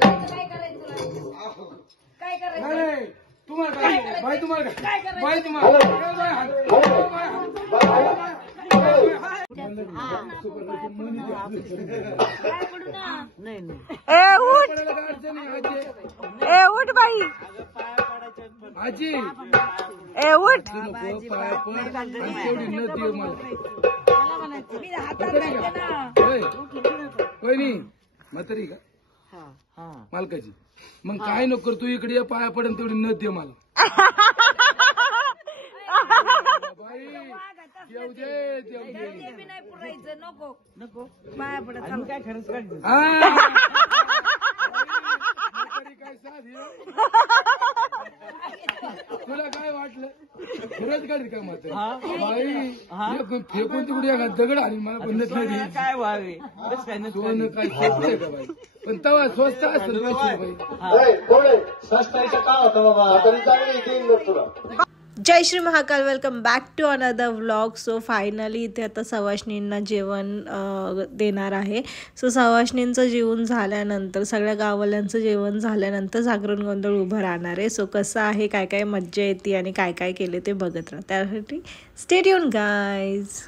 काय करायचं तुला? काय करायचं? तुम्हाला काय बाई तुम्हाला काय बाई तुम्हाला उठ बाई आजी उठ पाया पड तेवढी न देऊ मला म्हातारी का मालकाची मग काय नको तू इकडे पाया पडून तेवढी न दे मला बाई देऊ दे देऊ दे नाही पुरायचं नको नको पाया पडत काय खरंच काय साधी तुला काय वाटलं खरंच काढली का मात्र बाई फेकून तिकडे एका दगड आणि मला बंदच नाही काय व्हावे सोनं काय स्वस्त का बाई पण तवा स्वस्त असेल बाई स्वस्ताचं का होतं बाबा तरी चांगली देईन मग तुला. जय Shri Mahakal. Welcome back to another vlog. So finally इथे आता सवाष्णींना जेवण देणार आहे. सो सवाष्णींचं जेवण झाल्यानंतर सगळ्या गाववाल्यांचं जेवण झाल्यानंतर जागरण गोंधळ उभं राहणार आहे. सो कसं आहे काय काय मज्जा येते आणि काय काय केले ते बघत राहा. त्यासाठी स्टे ट्यून गाईज.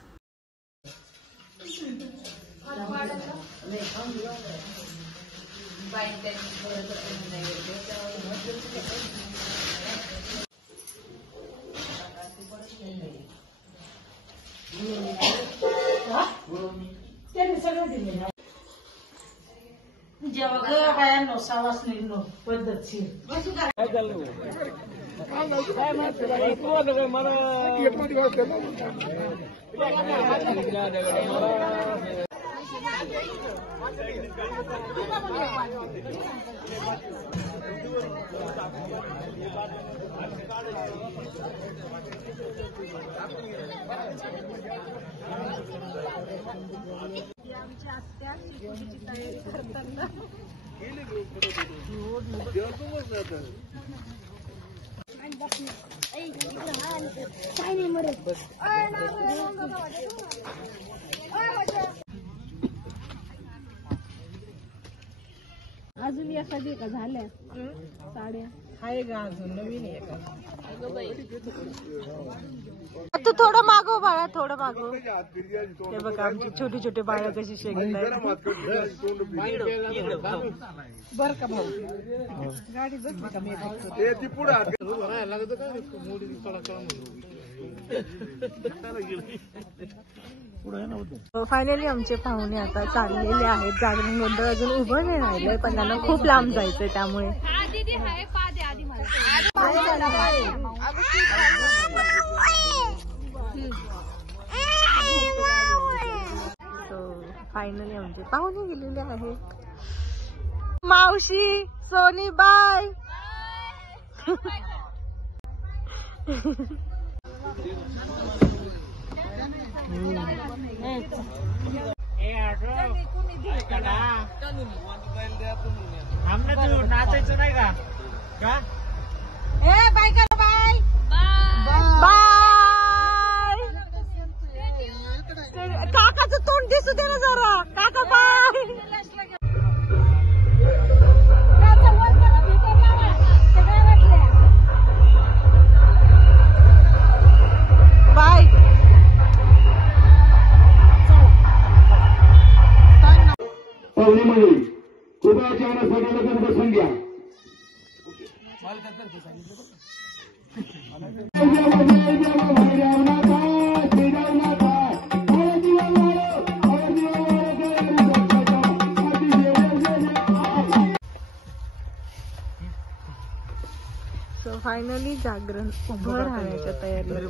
जेव्हा बायांनो सवासनींनो पद्धतशीर आमच्या आत्या शिकवणीची तयारी करताना अजून एखादी का झाल्या साड्या आहे का अजून नवीन आहे का? तू थोडं मागव बाळा थोडं मागव. ते बघा आमची छोटी छोटी बाळा कशी शेगत बर का भाऊ गाडी बसली का मी फायनली आमचे पाहुणे आता चाललेले आहेत. जागरण गोंधळ अजून उभं नाही राहिलंय पण त्यांना खूप लांब जायचंय त्यामुळे फायनली आमचे पाहुणे गेलेले आहेत. मावशी सोनी बाय. नाचायचं नाही का बाय का बाय बाय. काकाचं तोंड दिसू दे ना जरा. काका बाय. बाय. पाहुणीमध्ये उभ्याच्या सगळ्याला बसून घ्या. सो फायनली जागरण उभं राहण्याच्या तयारी.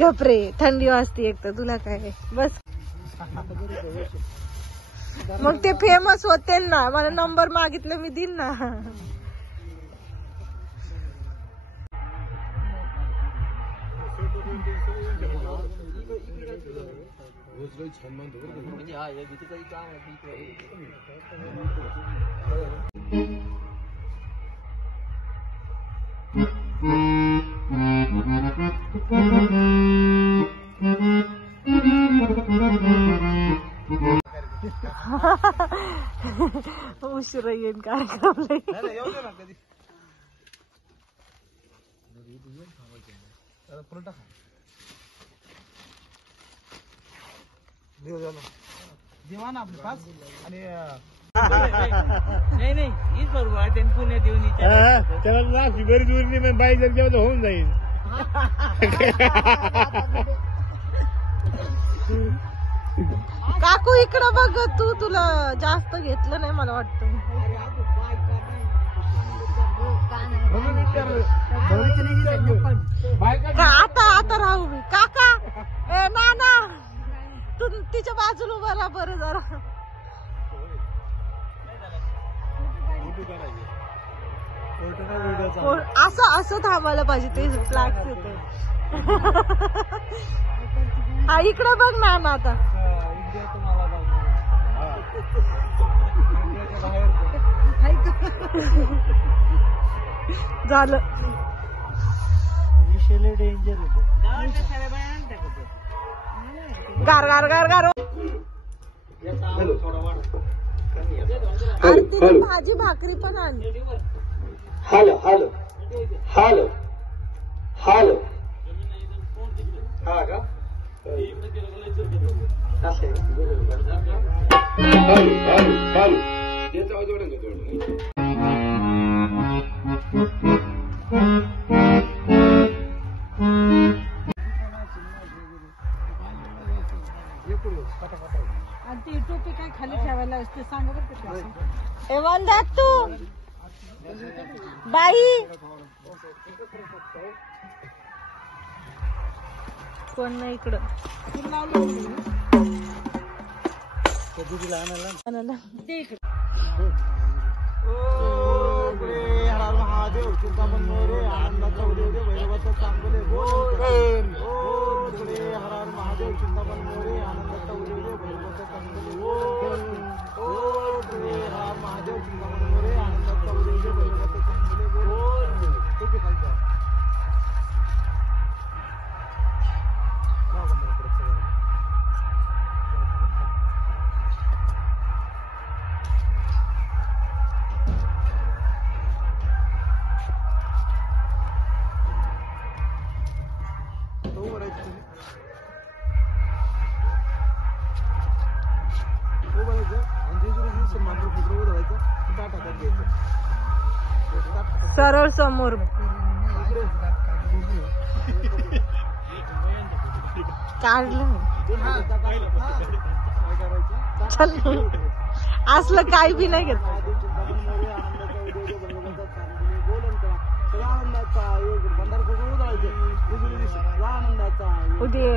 गपरे थंडी वाजते एक तर तुला काय बस. मग ते फेमस होते ना मला नंबर मागितलं मी दिन ना. उशीर येईन कार्यक्रमला. त्याला बरीच उरली बाई जर जेव्हा होऊन जाईल. काकू इकडं बघ तू, तुला जास्त घेतलं नाही मला वाटतं. आता राहू मी. काका ए नाना तू तिच्या बाजूला उभा राहा बरं जरा. असं थांबायला पाहिजे ते फ्लॅट तिथे. हा इकडे बघ नाना आता. झालं गार गार गार गार. अरे तिने भाजी भाकरी पण आणली. Hello hello hello hello. हा का आणि ती टोपी काय खाली ठेवायला असते सांगा बरं. एवन द्या तू बाई. कोण नाही इकडं. महादेव चिंतामण मोरे आनंदाचा उदय दे भैरवाचा चांगले बोल. हर महादेव चिंतामण मोरे आनंदाचा उदय दे भैरवाचा चांगले बोल. हर महादेव चिंतामण मोरे आनंदाचा उदय दे भैरवाचा चांगले बोल. ठीक आहे खालचा सरळ समोर काढलं. असलं काही बी नाही घेत. उद्या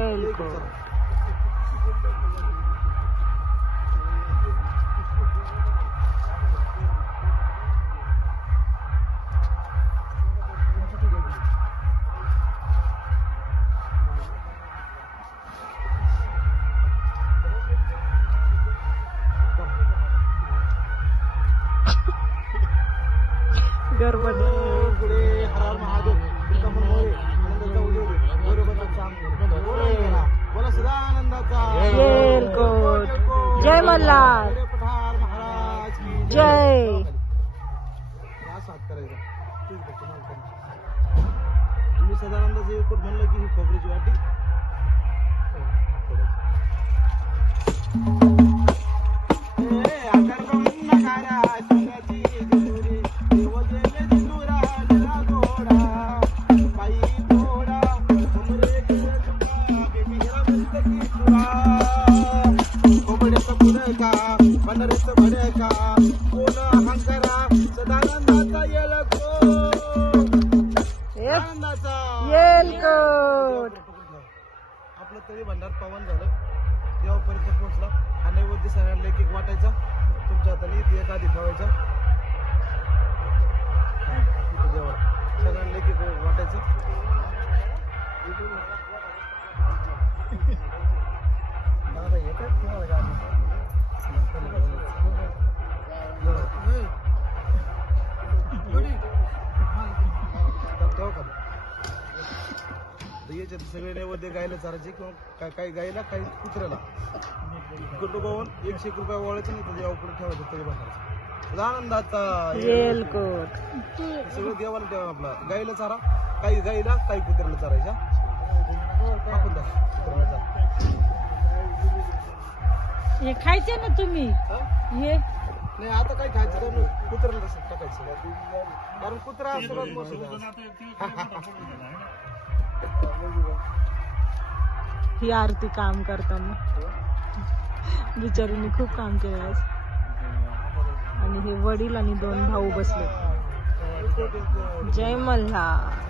जय मल्हार जय. मी सदानंदाचं एकूण म्हणलं की ही खोबऱ्याची वाटी. आपलं तरी भंडार पावन झालं. देवापर्यंत पोहोचला. हा नैवेद्य सगळ्यांना एक एक वाटायचा. तुमच्या हाताने इथे एक आधी ठेवायचा. देवा सगळ्यांना एक एक वाटायचं. दादा येतात तुम्हाला गाडी याच्यात सगळे नैवेद्य गायला चारायचे किंवा काही गायला काही कुत्र्याला. कुटुंबावरून 100 रुपये वळायचे नाही तर देवा पुढे ठेवायचं तरी बघायचं. आनंदाचा येलकोट. सगळं देवाला ठेवा. आपला गाईला चारा, काही गाईला काही कुत्र्याला चारायच्या. टाकून द्या कुत्र्याला चारा. हे खायचे ना तुम्ही हे नाही आता काय खायचं तर कुत्र्याला तसं टाकायचं, कारण कुत्रा सगळ्यात मोठं. ही आरती काम करताना बिचारीने खूप काम केलं आज. आणि हे वडील आणि 2 भाऊ बसले. जय मल्हार.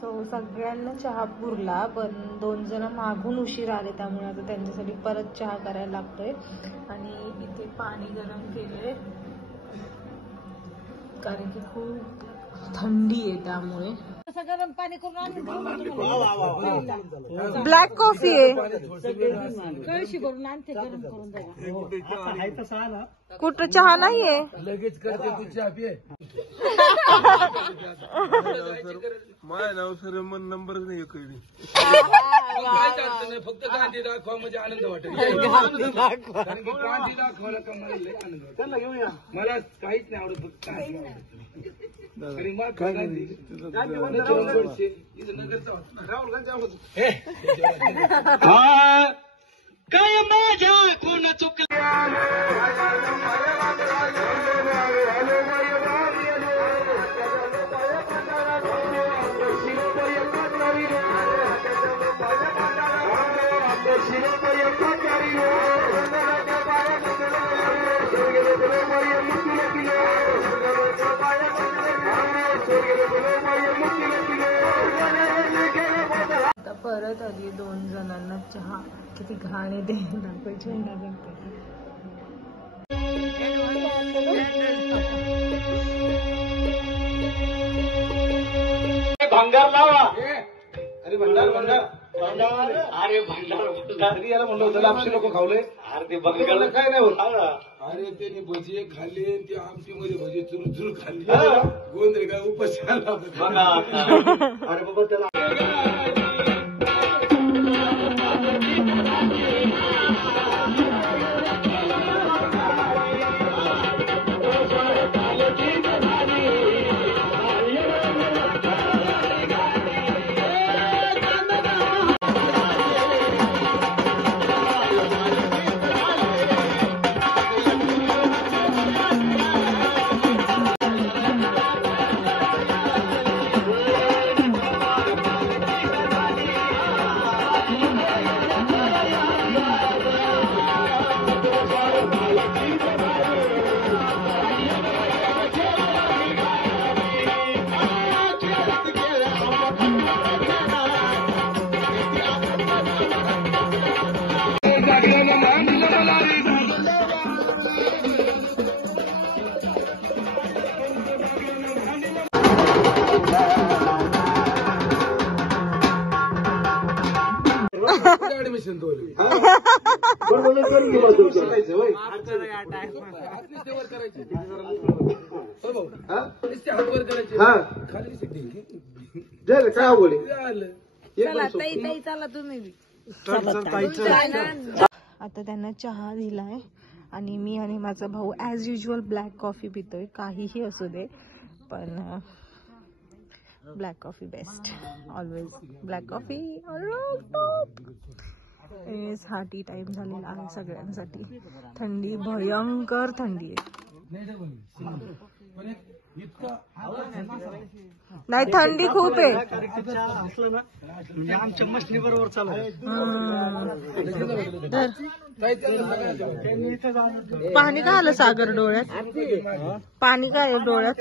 सो सगळ्यांना चहा पुरला, पण 2 जण मागून उशीर आले, त्यामुळे आता त्यांच्यासाठी परत चहा करायला लागतोय. आणि इथे पाणी गरम केले कारण की खूप थंडी आहे, त्यामुळे गरम पाणी करून ब्लॅक कॉफी आहे. कळशी भरून आणते गरम करून द्या. कुठं चहा नाहीये. लगेच करते तू चहा पिये. माझ्या नाव सर मन नंबरच नाही कधी. फक्त गांधी दाखवा म्हणजे आनंद वाटेल. कारण की गांधी दाखवायला का मला लय आनंद वाटतो. मला काहीच नाही आवडत, फक्त गांधी आवडतं. आणि मग गांधी राहुल गांधी आवडत. काय माझ्या कोण चुकलं. आता परत आली 2 जणांना चहा. किती घाण येते दाखवायची भांगार लावा. अरे भंडार भंडार अरे भंडार याला म्हणलं होतं लापशी नको खावले. अरे ते भंगारला काय नाही होत. अरे त्याने भजी खाल्ली, ते आमटी मध्ये भजी चुरू चुरू खाल्ली. गोंधळ काय उपासाला. अरे बाबा त्याला ऍडमिशन करायची. काय अवघड चला तुम्ही आता त्यांना चहा दिलाय आणि मी आणि माझा भाऊ ॲज युजल ब्लॅक कॉफी पितोय. काहीही असू दे, पण black coffee best. Always black coffee. हा टी टाइम झालेला आहे सगळ्यांसाठी. थंडी, भयंकर थंडी आहे. नाही, थंडी खूप आहे. आमच्या मशनी बरोबर चालू. पाणी का आलं सागर डोळ्यात? पाणी काय आहे डोळ्यात?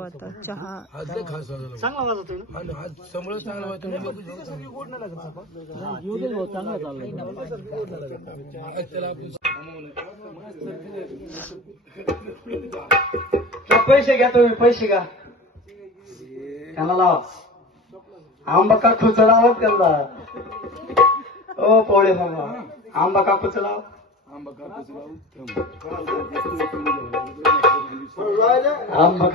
आता चहा चांगला वाजवतोय ना. समोर चांगला वाटतं. पैसे घ्या तुम्ही, पैसे घ्या. त्यांना लावा आंबा काकूचं लावा त्यांना. ओ पोळे बाबा आंबा काकूचं लावा. आंबा कापूस आंबा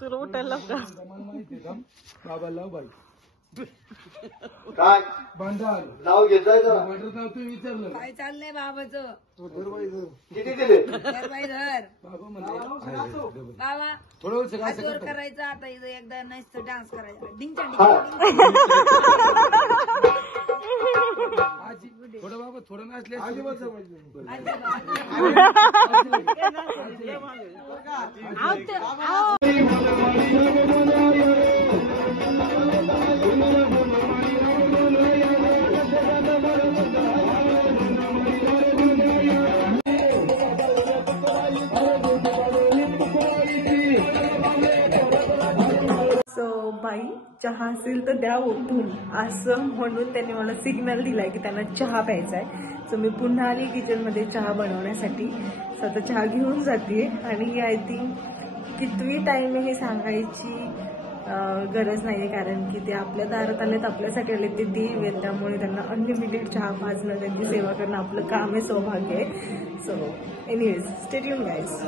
तुला उठायला का? बाबा लाव बाई. काय भांडार नाव घेत जायचं. भांडार नाव तुम्ही विचारलं. काय चाललंय बाबाचं? किती दिले. बाबा म्हणले बाबा थोडं वेळ हात वर करायचं. आता इथं एकदा नसतं डान्स करायचा. डिंगच्या आजी थोडं बाबा थोडं नाचले. आजी चहा असेल तर द्या उठून, असं म्हणून त्यांनी मला सिग्नल दिलाय की त्यांना चहा प्यायचा आहे. सो मी पुन्हा आली किचनमध्ये चहा बनवण्यासाठी. सो आता चहा घेऊन जाते आणि आय थिंक कितवी टाईम हे सांगायची गरज नाही आहे, कारण की ते आपल्या दारात आलेत, आपल्यासाठी आले, ते देव आहेत, त्यामुळे त्यांना अनलिमिटेड चहा पाजणं, त्यांची सेवा करणं आपलं काम आहे, सौभाग्य आहे. So anyways stay tune guys.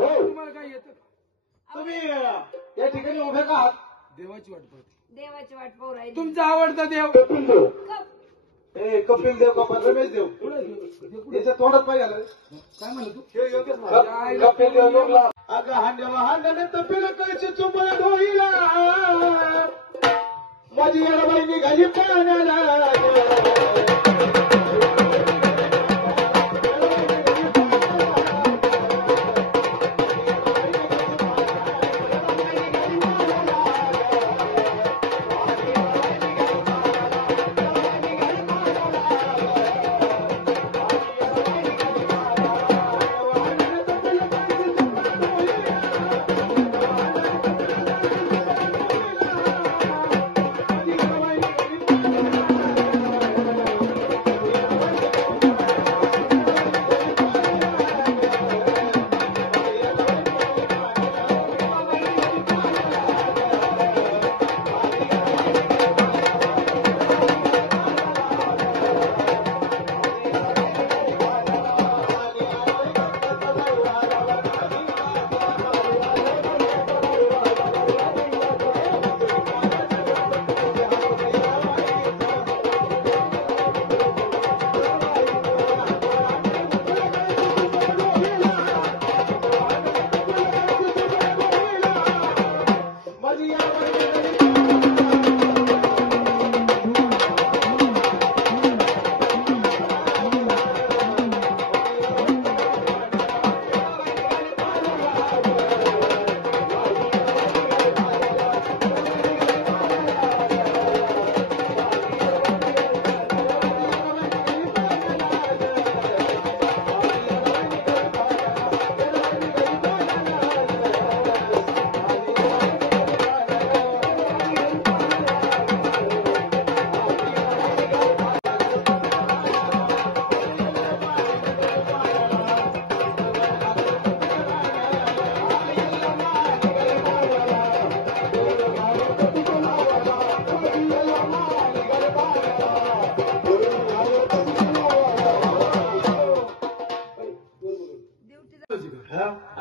तुम्हाला काय येतं? तुम्ही या ठिकाणी उभे का आहात? देवाची वाट पाहते. देवाची वाट पाहू राहिली. तुमचा आवडता देव कपिल देव. कपिल देव का रमेश देव? याच्या तोंडात पाय घाला. काय म्हणलं तू? कपिल देव लोकला अगं हांड्याला हांड्याने तपिल कळशी चुंबळ ढोईला माझी येडाबाई निघाली पाण्याला.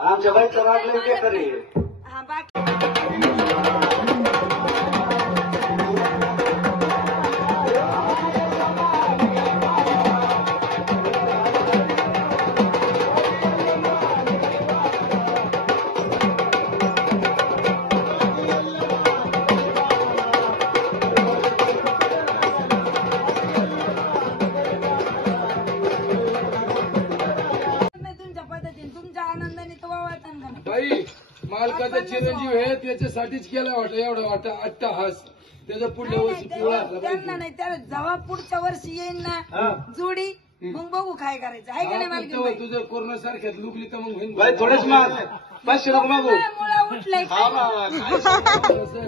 आमच्या बाईचं वाटलं ते खरे. हा बाकी तुमच्या पद्धतीने तुमच्या आनंदाने तो वावळताना का नाही? बाई मालकाचा चिरंजीव आहे, त्याच्यासाठीच केला वाटत एवढा वाटा अट्टाहास. त्याचा पुढल्या वर्षी पिवळा असला त्यांना पाहिजे. नाही त्याला जेव्हा पुढच्या वर्षी येईन ना जोडी मग बघू काय करायचं आहे का नाही हा, मालकीन बाई? तू जर कोरोना सारख्यात लुकली तर मग होईन. बाई थोडेच माग 500 नको मागू. मुळा उठलंय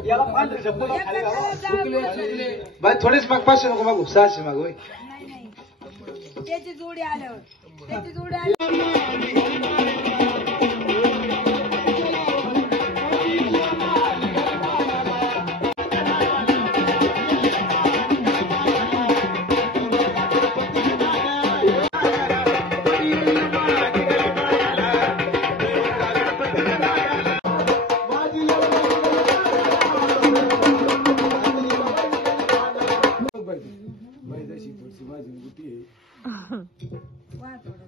याला पांढरी शब्द खाली घाला. चुकले चुकले. बाई थोडेच माग 500 नको मागू 600 मागू. नाही नाही त्याची जोडी आल्यावर त्याची जोडी आल्यावर बाई जशी थोडीशी माझी गुटी आहे. वा थोडं.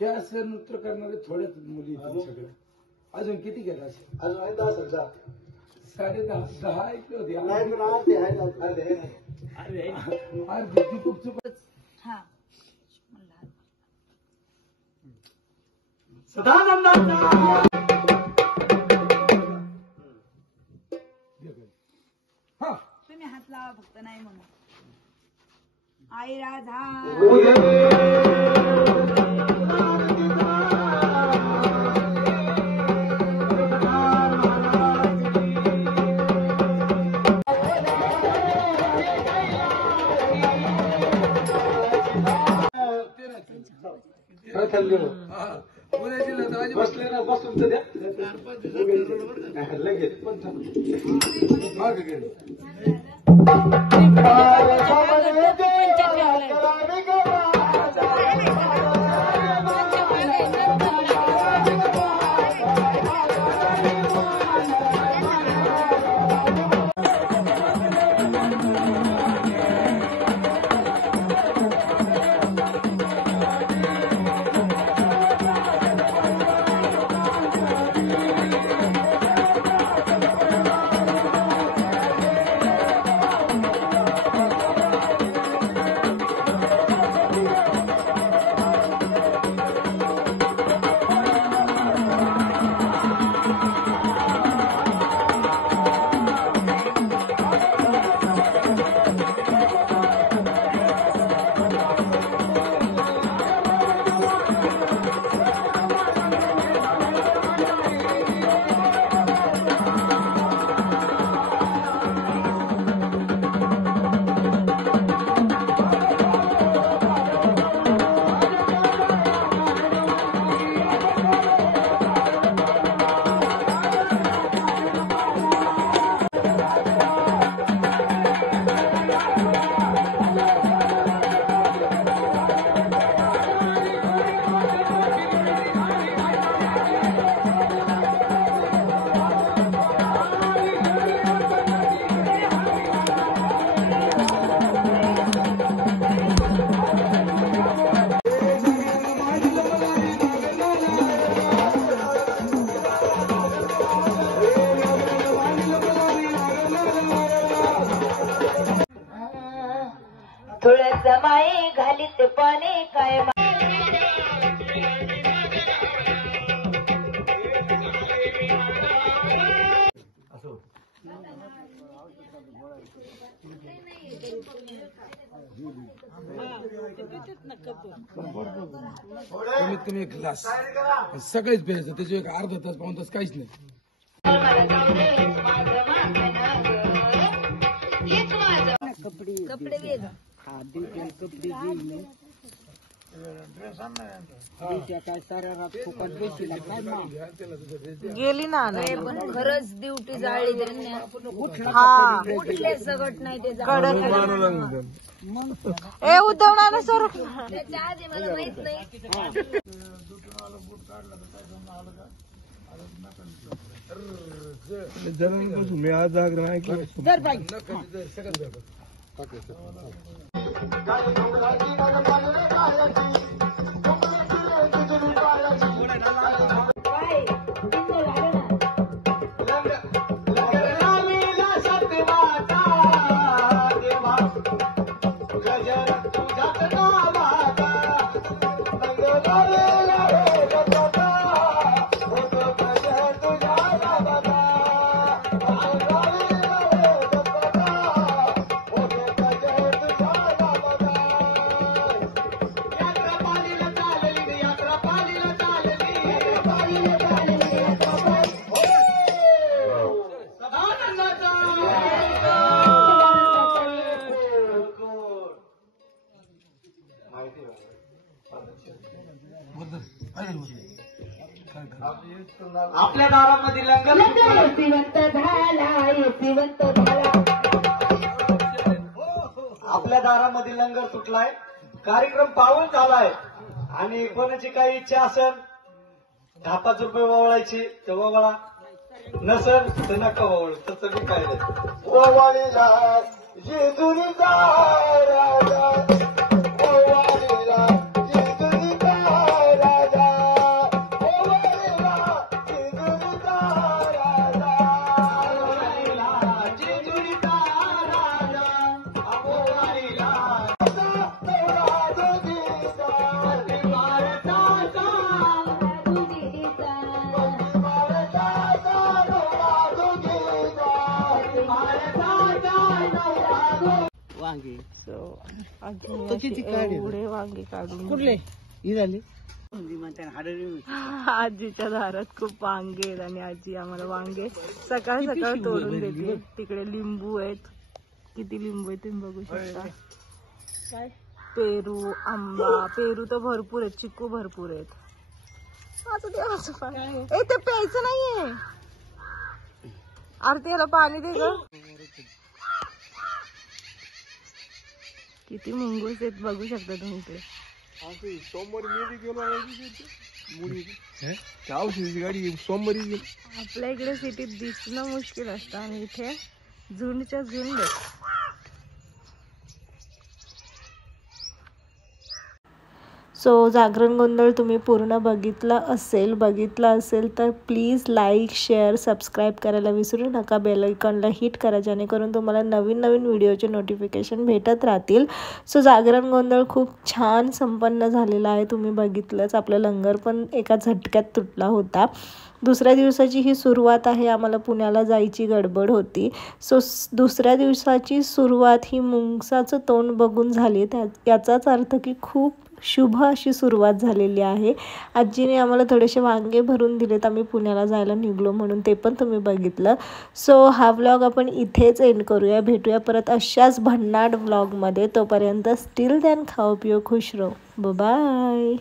हे असं नृत्य करणारे थोड्याच मुली आहेत सगळं. अजून किती घेत असे? अजून आहे 10,000. 10.5 ऐकले होते. नाही पण अर्धे आहे ना, अर्धे आहे ना. अर्धी ती खूप चुक. हा हा तुम्ही हात लावा फक्त नाही म्हणून आई राधा बसले ना बसून तर द्या लगेच पण माग गेलो तुळस माये घालीत पाने काय कमीत कमी 1 ग्लास सगळेच प्यायचं त्याचे एक अर्धा तास पाऊण तास काहीच नाही कपडे वेग गेली ना पण खरंच ड्युटी जाळली त्यांनी हा कुठले सगट नाही ते ए उद्धवणार ना सर त्याच्या आधी मला माहित नाही मी आज जागर नाही आपल्या दारामध्ये लंगर आपल्या दारामध्ये लंगर सुटलाय कार्यक्रम पावन झालाय आणि कोणाची काही इच्छा असेल 10-5 रुपये वळायची तर वळा नसेल तर नका वळू तसं मी काय नाही ओवाळीला जेजुरीचा राजा ओवाळीला जेजुरीचा राजा ओवाळीला जेजुरीचा राजा ओवाळीला जेजुरीचा राजा ओवाळीला वांगे एवढे वांगे काढून कुठले ही झाली आजीच्या दारात खूप वांगे आहेत आणि आजी आम्हाला वांगे सकाळ सकाळ तोडून देते. तिकडे लिंबू आहेत, किती लिंबू आहेत तुम्ही बघू शकता. पेरू, आंबा, पेरू तर भरपूर आहेत, चिकू भरपूर आहेत. आता देवाचं पाणी ए ते प्यायचं नाहीये. अरे त्याला पाणी दे ग. किती मुंगूस आहेत बघू शकता तुम्ही इकडे. सोमवारी मी गेलो औषधाची गाडी सोमवारी गेली. आपल्या इकडे सिटीत दिसणं मुश्किल असतं आणि इथे झुंडच्या झुंड. सो जागरण गोंधळ तुम्ही पूर्ण बघितला असेल तर प्लीज लाईक शेअर सबस्क्राईब करायला विसरू नका. बेल आयकॉनला हिट करा जेणेकरून तुम्हाला नवीन नवीन व्हिडिओचे नोटिफिकेशन भेटत राहतील. सो जागरण गोंधळ खूप छान संपन्न झालेला आहे. तुम्ही बघितलंच आपलं लंगर पण एका झटक्यात तुटला होता. दुसऱ्या दिवसाची ही सुरुवात आहे. आम्हाला पुण्याला जायची गडबड होती. सो दुसऱ्या दिवसाची सुरुवात ही मुंगसाचं तोंड बघून झाली. याचाच अर्थ की खूप शुभ अशी सुरुवात झालेली आहे. आजीने आम्हाला थोडेसे वांगे भरून दिलेत. आम्ही पुण्याला जायला निघलो म्हणून ते पण तुम्ही बघितलं. सो हा व्लॉग आपण इथेच एंड करूया. भेटूया परत अशाच भन्नाट व्लॉगमध्ये. तोपर्यंत स्टिल दॅन खाओ पिओ खुश रहो. बाय.